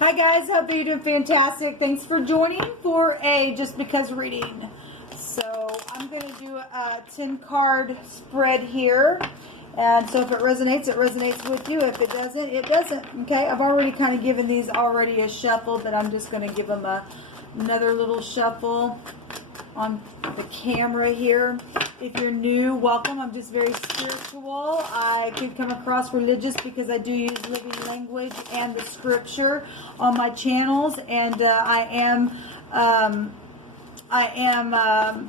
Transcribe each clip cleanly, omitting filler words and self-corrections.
Hi guys, hope you're doing fantastic. Thanks for joining for a Just Because reading. So I'm going to do a 10 card spread here. And so if it resonates with you. If it doesn't, it doesn't. Okay, I've already kind of given these already a shuffle, but I'm just going to give them another little shuffle on the camera here. If you're new, welcome. I'm just very spiritual. I could come across religious because I do use living language and the scripture on my channels, and I am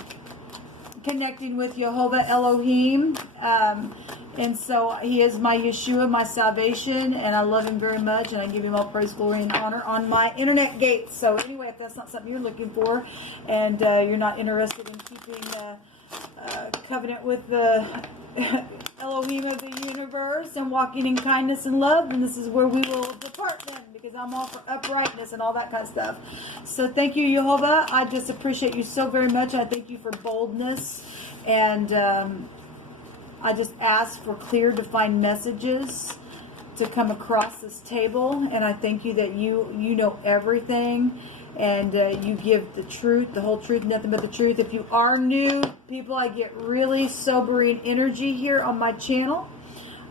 connecting with Jehovah Elohim, and so he is my Yeshua, my salvation, and I love him very much, and I give him all praise, glory, and honor on my internet gates. So anyway, if that's not something you're looking for, and you're not interested in keeping covenant with the Elohim of the universe and walking in kindness and love, then this is where we will depart then, because I'm all for uprightness and all that kind of stuff. So thank you, Jehovah. I just appreciate you so very much. I thank you for boldness, and I just ask for clear, defined messages to come across this table, and I thank you that you know everything, and you give the truth, the whole truth, nothing but the truth. If you are new, people, I get really sobering energy here on my channel.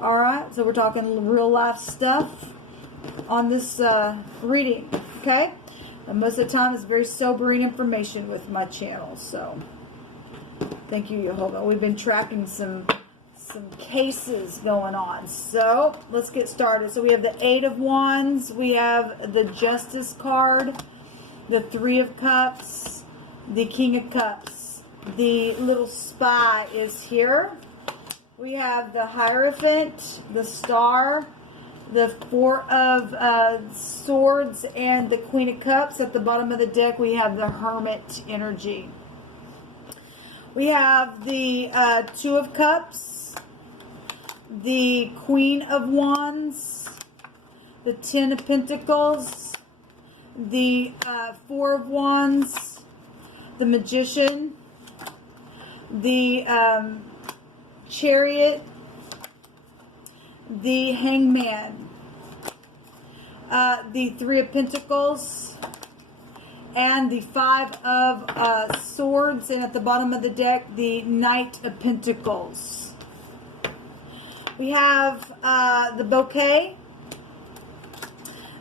All right, so we're talking real life stuff on this reading, okay? And most of the time, it's very sobering information with my channel. So thank you, Jehovah. We've been tracking some cases going on. So let's get started. So we have the Eight of Wands. We have the Justice card, the Three of Cups, the King of Cups. The little spy is here. We have the Hierophant, the Star, the Four of Swords, and the Queen of Cups. At the bottom of the deck, we have the Hermit energy. We have the Two of Cups, the Queen of Wands, the Ten of Pentacles, the Four of Wands, the Magician, the Chariot, the Hangman, the Three of Pentacles, and the Five of Swords, and at the bottom of the deck, the Knight of Pentacles. We have the Bouquet,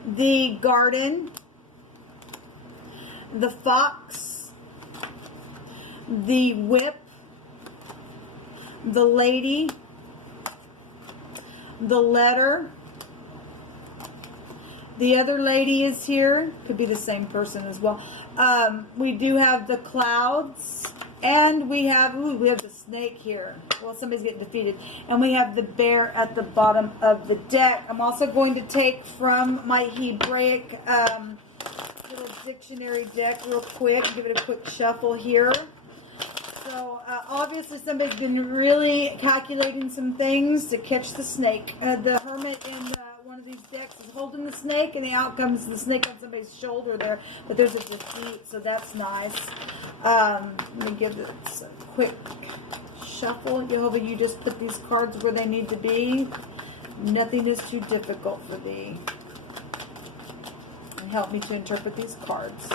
the Garden, the Fox, the Whip, the Lady, the Letter. The other lady is here. Could be the same person as well. We do have the Clouds, and we have the Snake here. Well, somebody's getting defeated. And we have the Bear at the bottom of the deck. I'm also going to take from my Hebraic little dictionary deck real quick. Give it a quick shuffle here. So obviously somebody's been really calculating some things to catch the snake. The Hermit in one of these decks is holding the snake, and the outcome is the snake on somebody's shoulder there, but there's a defeat, so that's nice. Let me give this a quick shuffle. Jehovah, you just put these cards where they need to be. Nothing is too difficult for thee. And help me to interpret these cards.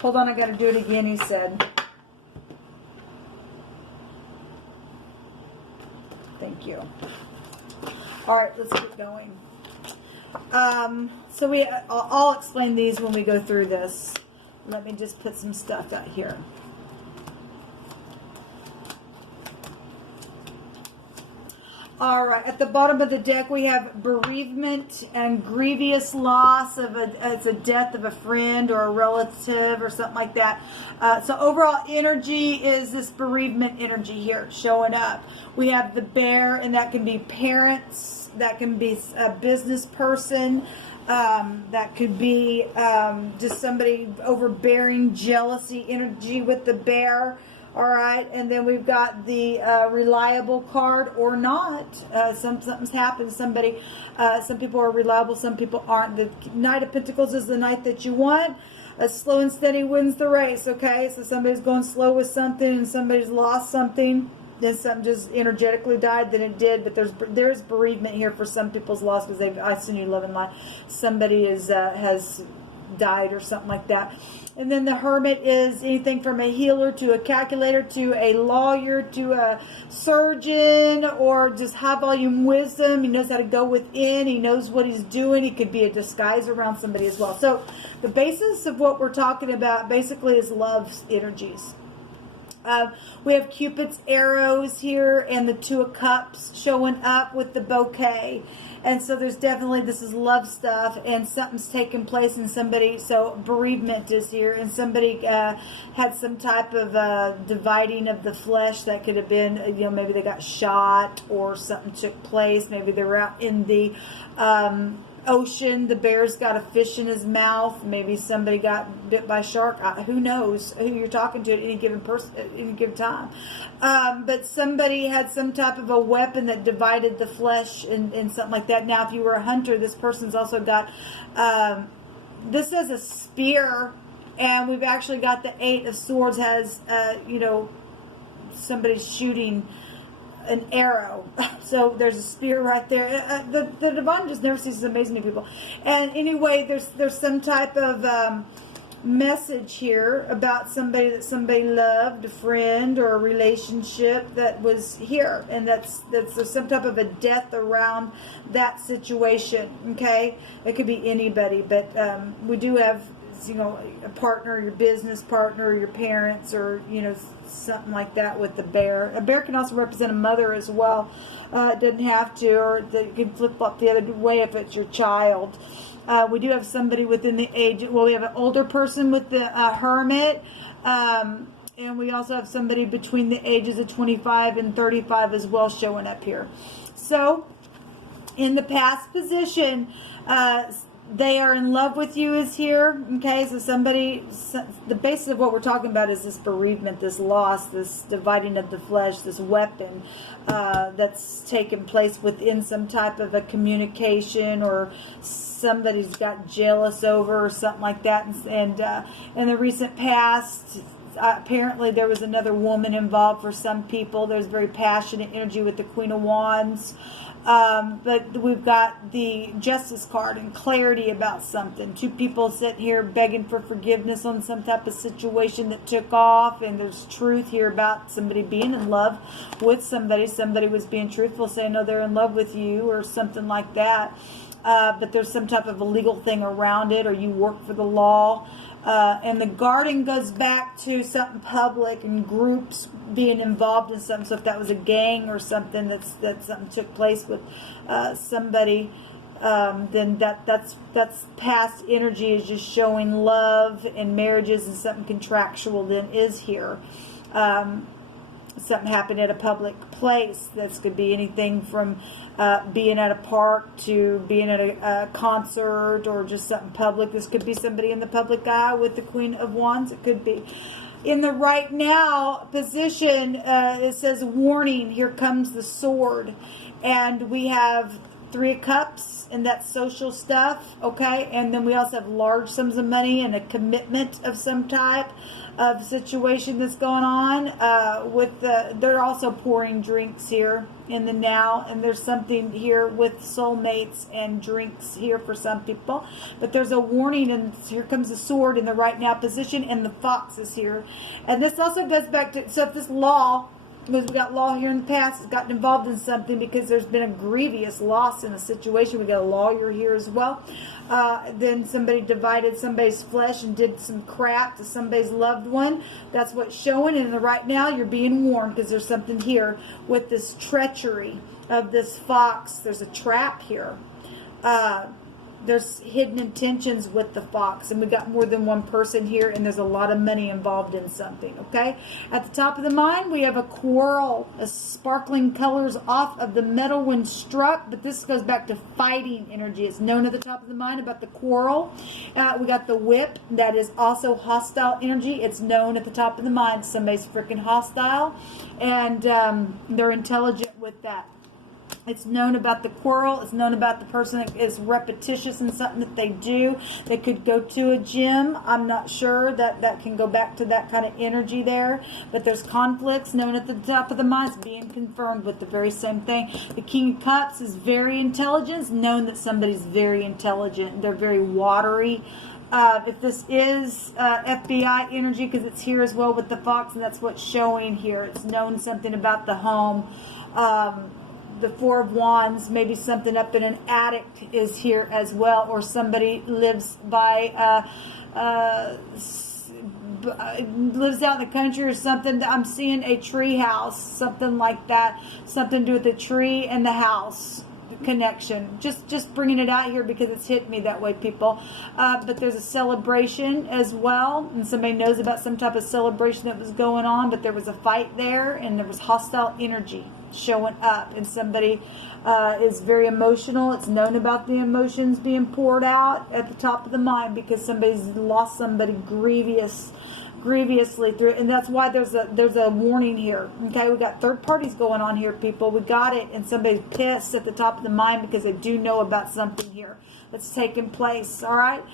Hold on, I got to do it again, he said. Thank you. All right, let's get going. So I'll explain these when we go through this. Let me just put some stuff out here. All right, at the bottom of the deck, we have bereavement and grievous loss of a death of a friend or a relative or something like that. So overall energy is this bereavement energy here showing up. We have the Bear, and that can be parents, that can be a business person, that could be just somebody overbearing jealousy energy with the Bear. All right, and then we've got the reliable card or not. Something's happened. Some people are reliable, some people aren't. The Knight of Pentacles is the knight that you want. Slow and steady wins the race, okay? So somebody's going slow with something and somebody's lost something. then something just energetically died, then it did. But there's bereavement here for some people's loss because I send you love and light. Somebody has died or something like that. And then the Hermit is anything from a healer to a calculator to a lawyer to a surgeon, or just high volume wisdom. He knows how to go within. He knows what he's doing. He could be a disguise around somebody as well. So the basis of what we're talking about basically is love's energies. We have Cupid's arrows here and the Two of Cups showing up with the bouquet. And so there's definitely, this is love stuff, and something's taken place in somebody. So bereavement is here, and somebody had some type of dividing of the flesh. That could have been, maybe they got shot or something took place. Maybe they were out in the ocean. The bear's got a fish in his mouth. Maybe somebody got bit by a shark. Who knows who you're talking to at any given person at any given time. But somebody had some type of a weapon that divided the flesh and something like that. Now, if you were a hunter, this person's also got, this is a spear, and we've actually got the Eight of Swords has, somebody's shooting an arrow. So there's a spear right there. The divine just never ceases amazing to people. And anyway, there's some type of message here about somebody that somebody loved, a friend or a relationship that was here, and that's there's some type of a death around that situation. Okay, it could be anybody, but we do have a partner, your business partner, your parents, or something like that with the bear. A bear can also represent a mother as well. It doesn't have to, or it can flip up the other way if it's your child. We do have somebody within the age, we have an older person with the Hermit, and we also have somebody between the ages of 25 and 35 as well showing up here. So, in the past position, they are in love with you is here. Okay, so the basis of what we're talking about is this bereavement, this loss, this dividing of the flesh, this weapon that's taken place within some type of a communication, or somebody's got jealous over or something like that. And in the recent past, apparently there was another woman involved for some people. There's very passionate energy with the Queen of Wands. But we've got the Justice card and clarity about something. Two people sitting here begging for forgiveness on some type of situation that took off, and there's truth here about somebody being in love with somebody. Somebody was being truthful, saying, no, they're in love with you, or something like that. But there's some type of a legal thing around it, or you work for the law. And the guarding goes back to something public and groups being involved in something. So if that was a gang or something that something took place with somebody, then that's past energy is just showing love and marriages, and something contractual then is here. Something happened at a public place. This could be anything from being at a park to being at a concert, or just something public. This could be somebody in the public eye with the Queen of Wands. It could be. In the right now position, it says warning, here comes the sword. And we have Three of Cups, and that's social stuff, okay? And then we also have large sums of money and a commitment of some type of situation that's going on. They're also pouring drinks here in the now, and there's something here with soulmates and drinks here for some people. But there's a warning, and here comes the sword in the right now position, and the fox is here. And this also goes back to, so if this law, because we got law here in the past, has gotten involved in something because there's been a grievous loss in a situation. We got a lawyer here as well. Then somebody divided somebody's flesh and did some crap to somebody's loved one. That's what's showing. And right now you're being warned, because there's something here with this treachery of this fox. There's a trap here. There's hidden intentions with the fox, and we got more than one person here, and there's a lot of money involved in something, okay? At the top of the mind, we have a quarrel, a sparkling colors off of the metal when struck, but this goes back to fighting energy. It's known at the top of the mind about the quarrel. We got the whip, that is also hostile energy. It's known at the top of the mind, somebody's freaking hostile, and they're intelligent with that. It's known about the quarrel. It's known about the person that is repetitious in something that they do. They could go to a gym. I'm not sure that can go back to that kind of energy there. But there's conflicts known at the top of the mind. It's being confirmed with the very same thing. The King of Cups is very intelligent. It's known that somebody's very intelligent. They're very watery. If this is FBI energy, because it's here as well with the fox, and that's what's showing here. It's known something about the home. The Four of Wands, maybe something up in an attic is here as well, or somebody lives by lives out in the country or something. I'm seeing a tree house, something like that, something to do with the tree and the house connection. Just bringing it out here because it's hit me that way, people. But there's a celebration as well, and somebody knows about some type of celebration that was going on, but there was a fight there, and there was hostile energy showing up, and somebody is very emotional. It's known about the emotions being poured out at the top of the mind because somebody's lost somebody grievously through it, and that's why there's a warning here. Okay, we got third parties going on here, people. We got it, and somebody's pissed at the top of the mind because they do know about something here that's taking place. All right,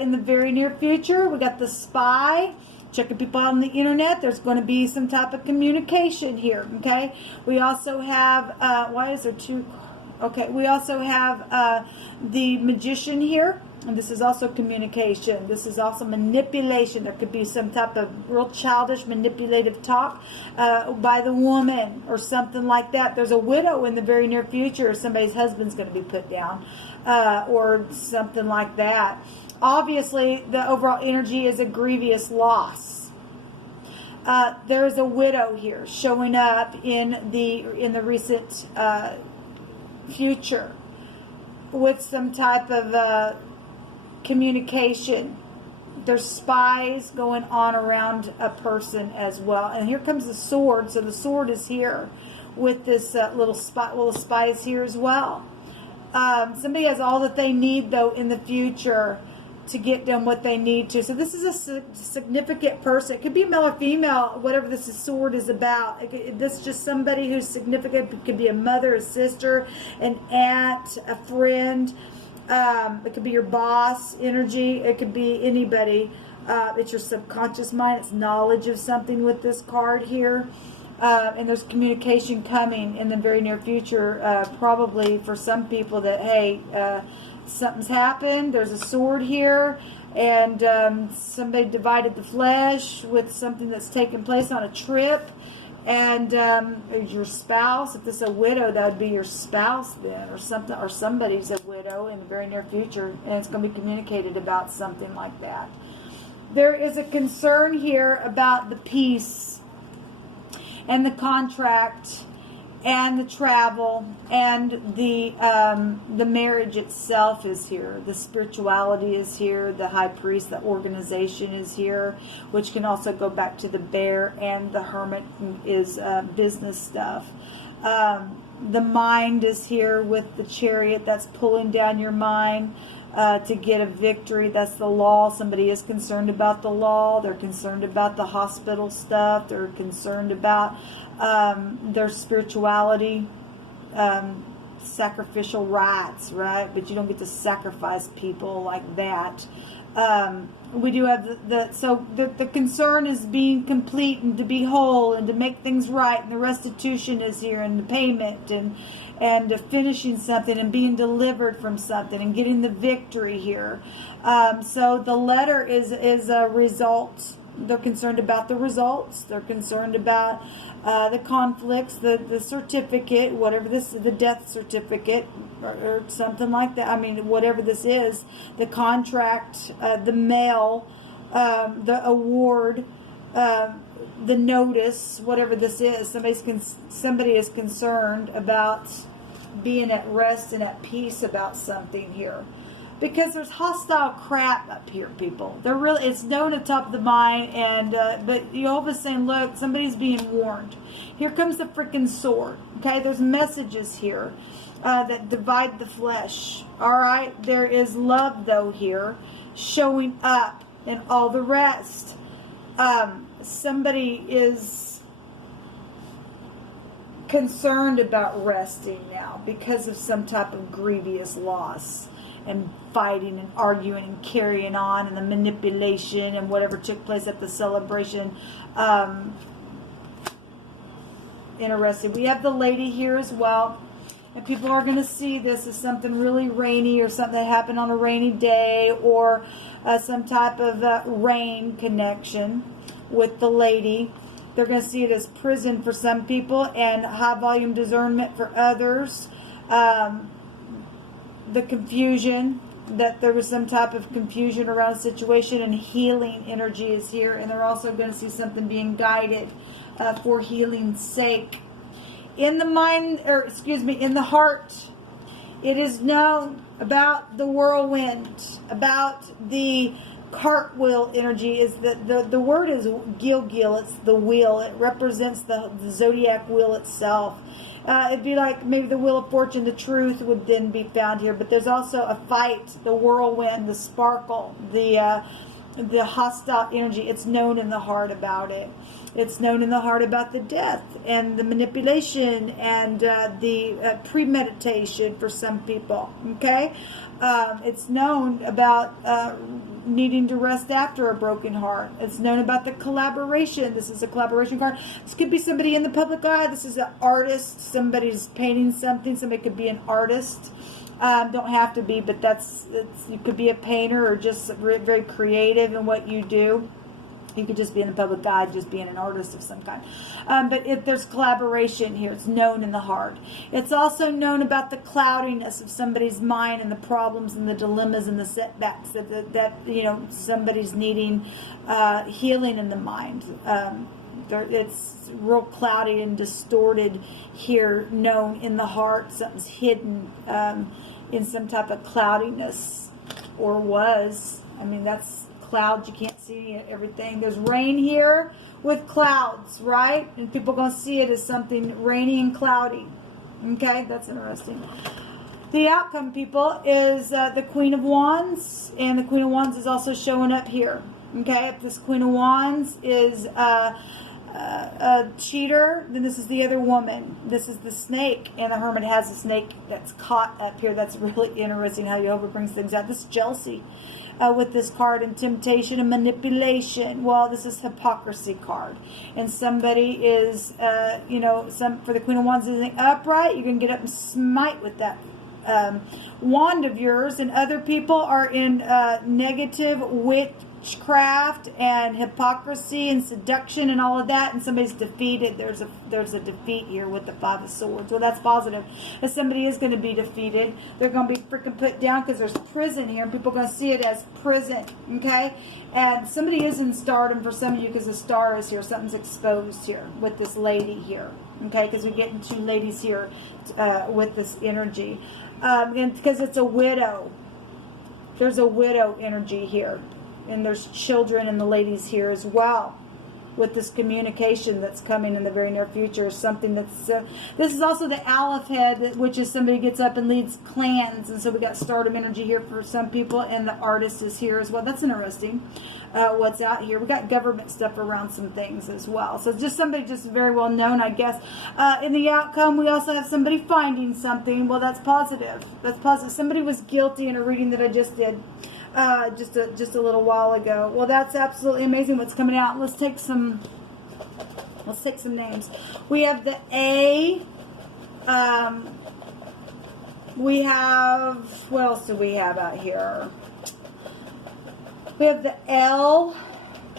in the very near future, we got the spy. Checking people out on the internet. There's going to be some type of communication here. Okay. We also have, why is there two? Okay. We also have the Magician here. And this is also communication. This is also manipulation. There could be some type of real childish, manipulative talk by the woman or something like that. There's a widow in the very near future. Somebody's husband's going to be put down or something like that. Obviously, the overall energy is a grievous loss. There's a widow here showing up in the recent future with some type of communication. There's spies going on around a person as well. And here comes the sword. So the sword is here with this little spy is here as well. Somebody has all that they need, though, in the future to get them what they need to. So this is a significant person. It could be male or female, whatever this sword is about. This is just somebody who's significant. It could be a mother, a sister, an aunt, a friend. It could be your boss energy. It could be anybody. It's your subconscious mind. It's knowledge of something with this card here. And there's communication coming in the very near future, probably for some people that, hey, something's happened. There's a sword here, and somebody divided the flesh with something that's taken place on a trip. And your spouse, if this is a widow, that would be your spouse then, or something, or somebody's a widow in the very near future, and it's going to be communicated about something like that. There is a concern here about the peace and the contract and the travel and the marriage itself is here. The spirituality is here. The high priest, the organization is here, which can also go back to the bear, and the hermit is business stuff. The mind is here with the chariot that's pulling down your mind to get a victory. That's the law. Somebody is concerned about the law. They're concerned about the hospital stuff. They're concerned about their spirituality, sacrificial rites, right? But you don't get to sacrifice people like that. We do have the concern is being complete and to be whole and to make things right, and the restitution is here, and the payment, and finishing something and being delivered from something and getting the victory here. So the letter is a result. They're concerned about the results. They're concerned about the conflicts, the certificate, whatever this is, the death certificate or something like that. I mean, whatever this is, the contract, the mail, the award, the notice, whatever this is. Somebody is concerned about being at rest and at peace about something here. Because there's hostile crap up here, people. They're really, it's known at the top of the mind, and but Jehovah's saying, look, somebody's being warned. Here comes the freaking sword. Okay, there's messages here that divide the flesh. All right, there is love though here, showing up, and all the rest. Somebody is concerned about resting now because of some type of grievous loss, and fighting and arguing and carrying on, and the manipulation and whatever took place at the celebration. Interested. We have the lady here as well. And people are going to see this as something really rainy, or something that happened on a rainy day, or some type of rain connection with the lady. They're going to see it as prison for some people and high volume discernment for others. The confusion, that there was some type of confusion around a situation, and healing energy is here. And they're also going to see something being guided for healing's sake. In the mind, or excuse me, in the heart, it is known about the whirlwind, about the cartwheel energy. Is the word is Gilgil. It's the wheel. It represents the zodiac wheel itself. It'd be like maybe the wheel of fortune. The truth would then be found here. But there's also a fight, the whirlwind, the sparkle, the hostile energy. It's known in the heart about it. It's known in the heart about the death and the manipulation and the premeditation for some people. Okay? It's known about needing to rest after a broken heart. It's known about the collaboration. This is a collaboration card. This could be somebody in the public eye. This is an artist. Somebody's painting something. Somebody could be an artist. Don't have to be, but you could be a painter, or just very creative in what you do. You could just be in the public eye, just being an artist of some kind. But there's collaboration here. It's known in the heart. It's also known about the cloudiness of somebody's mind, and the problems and the dilemmas and the setbacks that somebody's needing healing in the mind. It's real cloudy and distorted here, known in the heart. Something's hidden in some type of cloudiness, or was. I mean, that's clouds. You can't see everything. There's rain here with clouds, right? And people are going to see it as something rainy and cloudy. Okay, that's interesting. The outcome, people, is the Queen of Wands, and the Queen of Wands is also showing up here. Okay, if this Queen of Wands is a cheater, then this is the other woman. This is the snake, and the Hermit has a snake that's caught up here. That's really interesting how Jehovah brings things out. This is jealousy with this card, and temptation and manipulation. Well, this is hypocrisy card, and somebody is, for the Queen of Wands is upright. You can get up and smite with that wand of yours, and other people are in negative witchcraft and hypocrisy and seduction and all of that, and somebody's defeated. There's a defeat here with the Five of Swords. Well, that's positive. If somebody is going to be defeated, they're going to be freaking put down, because there's prison here, and people are going to see it as prison. Okay, and somebody is in stardom for some of you, because the star is here. Something's exposed here with this lady here. Okay, because we're getting two ladies here with this energy, and because it's a widow. There's a widow energy here. And there's children in the ladies here as well, with this communication that's coming in the very near future. Something that's this is also the Aleph head, which is somebody gets up and leads clans, and so we got stardom energy here for some people, and the artist is here as well. That's interesting. What's out here? We got government stuff around some things as well. So just somebody just very well known, I guess. In the outcome, we also have somebody finding something. Well, that's positive. That's positive. Somebody was guilty in a reading that I just did. Just a little while ago. Well, that's absolutely amazing what's coming out. Let's take some names. We have the A. We have, what else do we have out here? We have the L.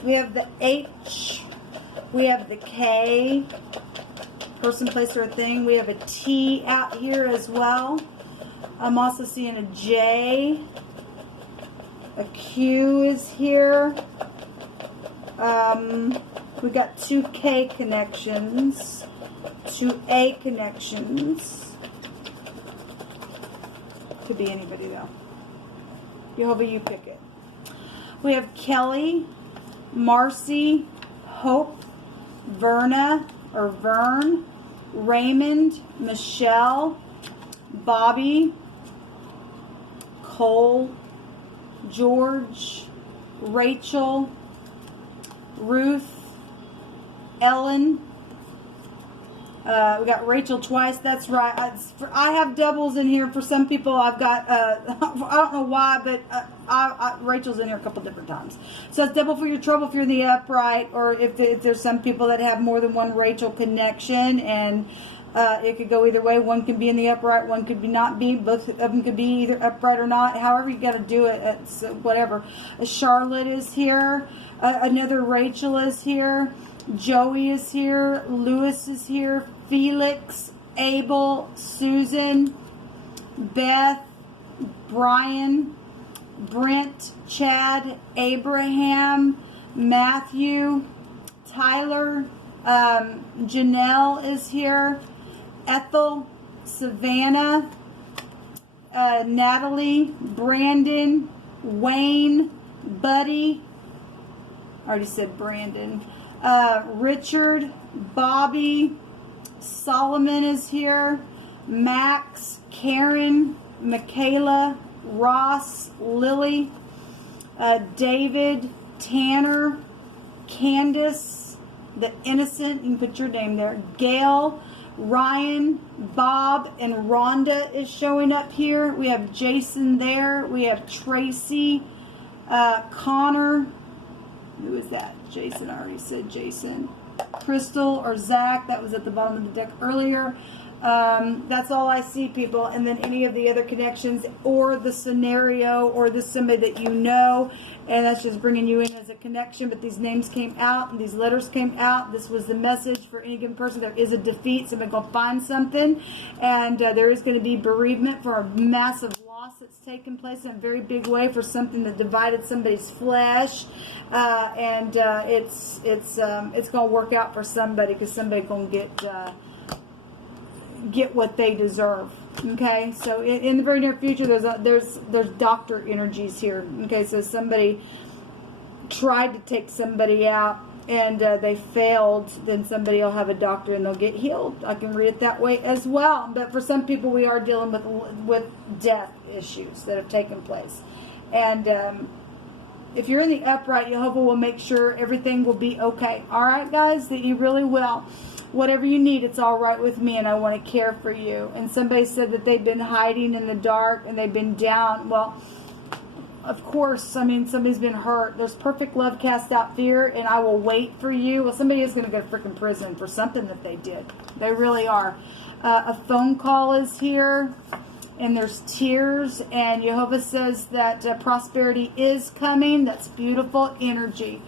We have the H. We have the K. Person, place, or thing. We have a T out here as well. I'm also seeing a J. A Q is here. We got 2 K connections, 2 A connections. Could be anybody though. Jehovah, you pick it. We have Kelly, Marcy, Hope, Verna or Vern, Raymond, Michelle, Bobby, Cole, George, Rachel, Ruth, Ellen, We got Rachel twice. That's right. I have doubles in here. For some people, I've got, I don't know why, but Rachel's in here a couple different times. So it's double for your trouble if you're in the upright, or if there's some people that have more than one Rachel connection, and it could go either way. One could be in the upright, one could be not be. Both of them could be either upright or not. However you got to do it, it's whatever. Charlotte is here. Another Rachel is here. Joey is here. Lewis is here. Felix, Abel, Susan, Beth, Brian, Brent, Chad, Abraham, Matthew, Tyler, Janelle is here. Ethel, Savannah, Natalie, Brandon, Wayne, Buddy, I already said Brandon, Richard, Bobby, Solomon is here, Max, Karen, Michaela, Ross, Lily, David, Tanner, Candace, the innocent, you can put your name there, Gail, Ryan, Bob, and Rhonda is showing up here. We have Jason there. We have Tracy, Connor. Who is that? Jason, I already said Jason. Crystal or Zach, that was at the bottom of the deck earlier. That's all I see, people. And then any of the other connections or the scenario or this somebody that you know, and that's just bringing you in as a connection. But these names came out and these letters came out. This was the message for any given person. There is a defeat. Somebody go find something, and there is going to be bereavement for a massive loss that's taken place in a very big way for something that divided somebody's flesh, and it's going to work out for somebody, because somebody's going to get what they deserve. Okay, so in the very near future, there's doctor energies here. Okay, so somebody tried to take somebody out and they failed, then somebody will have a doctor and they'll get healed. I can read it that way as well. But for some people, we are dealing with death issues that have taken place. And if you're in the upright, Jehovah will make sure everything will be okay. All right, guys, that you really will. Whatever you need, it's all right with me, and I want to care for you. And somebody said that they've been hiding in the dark and they've been down. Well, of course, I mean, somebody's been hurt. There's perfect love cast out fear, and I will wait for you. Well, somebody is going to go to freaking prison for something that they did. They really are. A phone call is here, and there's tears, and Jehovah says that prosperity is coming. That's beautiful energy.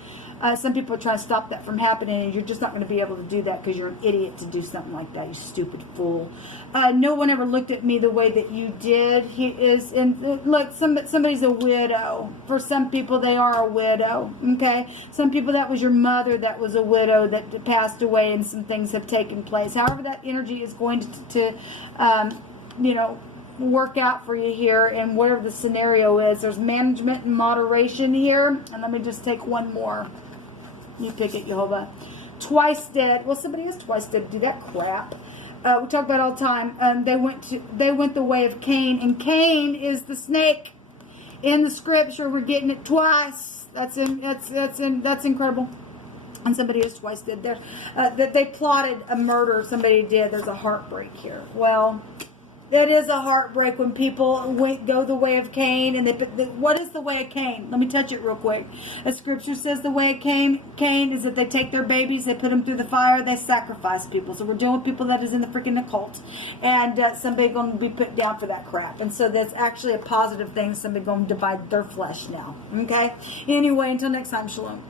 Some people are trying to stop that from happening, and you're just not going to be able to do that because you're an idiot to do something like that, you stupid fool. No one ever looked at me the way that you did. He is, and look, somebody's a widow. For some people, they are a widow, okay? Some people, that was your mother that was a widow that passed away, and some things have taken place. However, that energy is going to you know, work out for you here, and whatever the scenario is. There's management and moderation here. And let me just take one more. You pick it, Jehovah. Twice dead. Well, somebody is twice dead to do that crap. We talk about it all the time. They went the way of Cain, and Cain is the snake. In the scripture, we're getting it twice. That's incredible. And somebody is twice dead there. That they plotted a murder. Somebody did. There's a heartbreak here. Well, that is a heartbreak when people go the way of Cain. And what is the way of Cain? Let me touch it real quick. The scripture says the way of Cain is that they take their babies, they put them through the fire, they sacrifice people. So we're dealing with people that is in the freaking occult. And somebody going to be put down for that crap. And so that's actually a positive thing. Somebody going to divide their flesh now. Okay? Anyway, until next time, shalom.